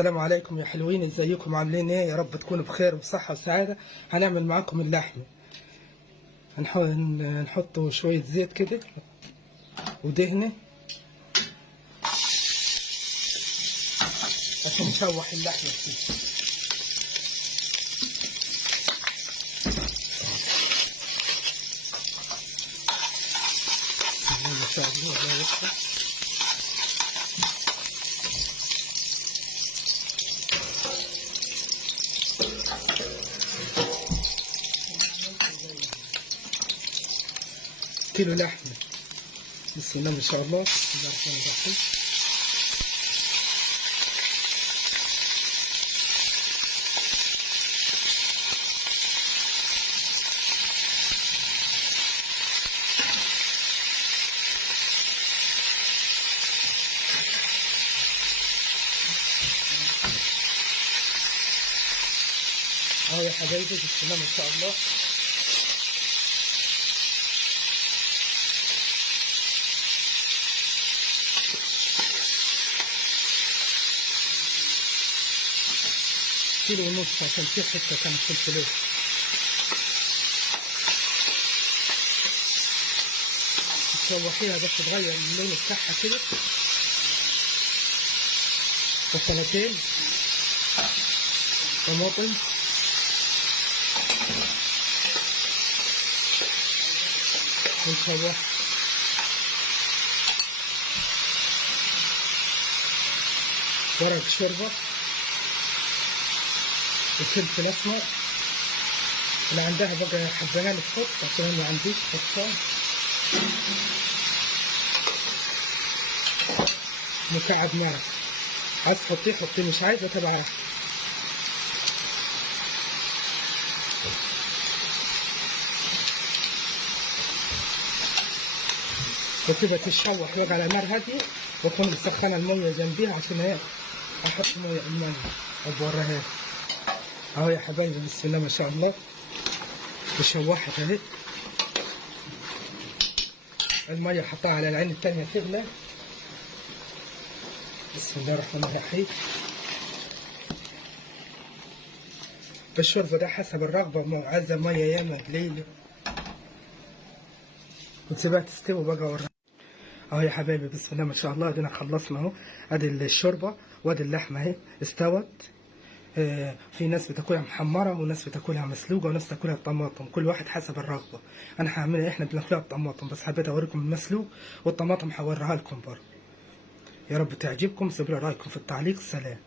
السلام عليكم يا حلوين، ازيكم عاملين ايه؟ يا رب تكونوا بخير وصحة وسعادة. هنعمل معاكم اللحمة. هنحط شوية زيت كده ودهنة عشان نشوح اللحمة فيه. ما شاء الله كيلو لحمة. بسم الله ما شاء الله. بسم الله الرحمن الرحيم. اهو يا حبايبي بسم الله ما شاء الله. كيلو ونص عشان في حته كانت فلفل. تشوحيها بس تغير اللون بتاعها كده. بصلتين، طماطم، ونشوح ورق شوربه وفلفل اسمر. اللي عندها بقى حبهان تحط، عشان انا ما عنديش فصان. مكعب مرق، عايز تحطيه حطيه، مش عايزه تبع راحتك. وتبقى تتشوح بقى على نار هاديه، واكون مسخنه الميه جنبيها عشان هي احط ميه الميه وبوريها. اهو يا حبايبي بسم الله ما شاء الله. بشوحت اهي. الميه حطها على العين التانيه تغلى. بسم الله الرحمن الرحيم. بالشوربه ده حسب الرغبه، مو عايزه ميه ياما قليله وتسيبها تستوي بقى ورا. اهو يا حبايبي بسم الله ما شاء الله. ادينا خلصنا اهو. ادي الشوربه وادي اللحمه اهي استوت. في ناس بتاكلها محمره وناس بتاكلها مسلوقه وناس بتاكلها بطماطم، كل واحد حسب الرغبه. انا هعملها، احنا بناكلها بطماطم، بس حبيت اوريكم المسلوق والطماطم هوريها لكم برضه. يا رب تعجبكم. سيبوا لي رايكم في التعليق. سلام.